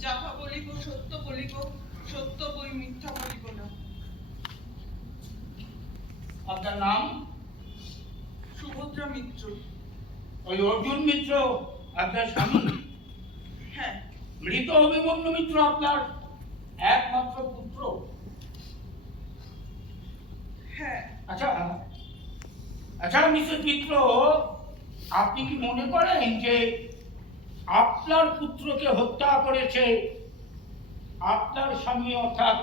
যাহা বলিব সত্য বলিব সত্য বই মিথ্যা বলিব না। আপনার নাম? সুভদ্রা মিত্র। ওই অর্জুন মিত্র আপনার স্বামী? হ্যাঁ। মৃত অভিমন্যু মিত্র আপনার একমাত্র পুত্র? হ্যাঁ। আচ্ছা আচ্ছা মিসেস মিত্র আপনি কি মনে করেন যে আপনার পুত্রকে হত্যা করেছে। আপনার স্বামী অর্থাৎ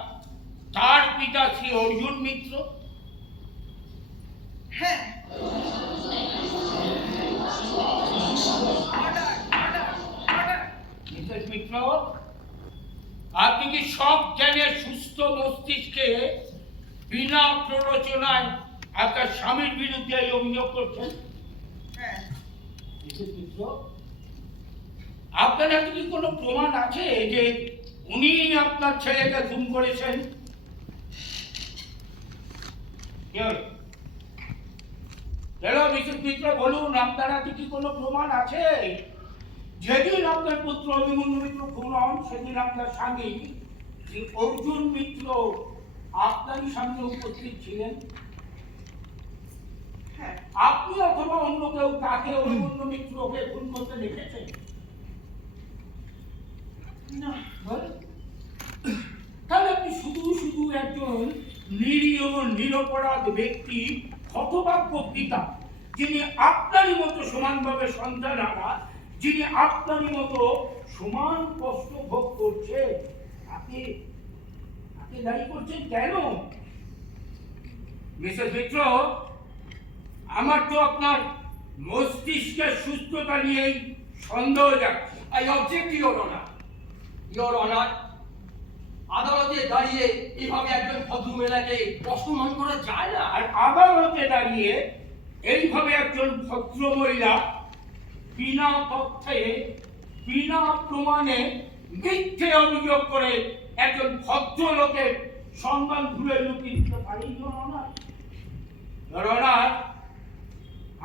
তার পিতা শ্রী অর্জুন মিত্র। হ্যাঁ। মিত্র আপনি কি সব জ্ঞানে সুস্থ মস্তিষ্কে বিনা প্ররোচনায় আপনার স্বামীর বিরুদ্ধে এই অভিযোগ করছেন? হ্যাঁ। মিত্র আপনার হাতে কি কোনো প্রমাণ আছে যে উনি আপনার ছেলেকে খুন করেছেন? মিত্র বলুন আপনার হাতে কি কোনো প্রমাণ আছে? যেদিন আপনার পুত্র অভিমন্যু মিত্র খুন হন সেদিন আপনার স্বামী অর্জুন মিত্র আপনারই সামনে উপস্থিত ছিলেন? হ্যাঁ। আপনি অথবা অন্য কেউ তাকে অভিমন্যু মিত্রকে খুন করতে দেখেছেন? তাহলে আপনি শুধু শুধু একজন নিরীহ, নিরপরাধ ব্যক্তি, হতভাগ্য পিতা, যিনি আপনারই মতো সমানভাবে সন্তান আনা যিনি আপনারই মতো সমান কষ্ট ভোগ করছে আপনি আপনি দায়ী করছেন কেন? মিসেস মিত্র, আমার তো আপনার মস্তিষ্কের সুস্থতা নিয়েই সন্দেহ যাচ্ছে। I object to your Your honor, আদালতে দাঁড়িয়ে এইভাবে একজন ভদ্রমহিলাকে অসম্মান করা যায় না? আর আদালতে দাঁড়িয়ে এইভাবে একজন ভদ্র মহিলা বিনা তথ্যে বিনা প্রমাণে মিথ্যে অভিযোগ করে একজন ভদ্র লোকের সম্মান ধুলে লুকিয়ে দিতে পারি না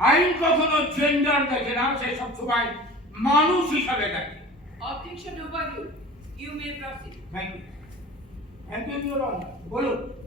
আইন কখনো জেন্ডার দেখে না সে সবসময় মানুষ হিসাবে দেখে। Overruled. You may proceed. Thank you. Thank you, Your Honor. Bolo.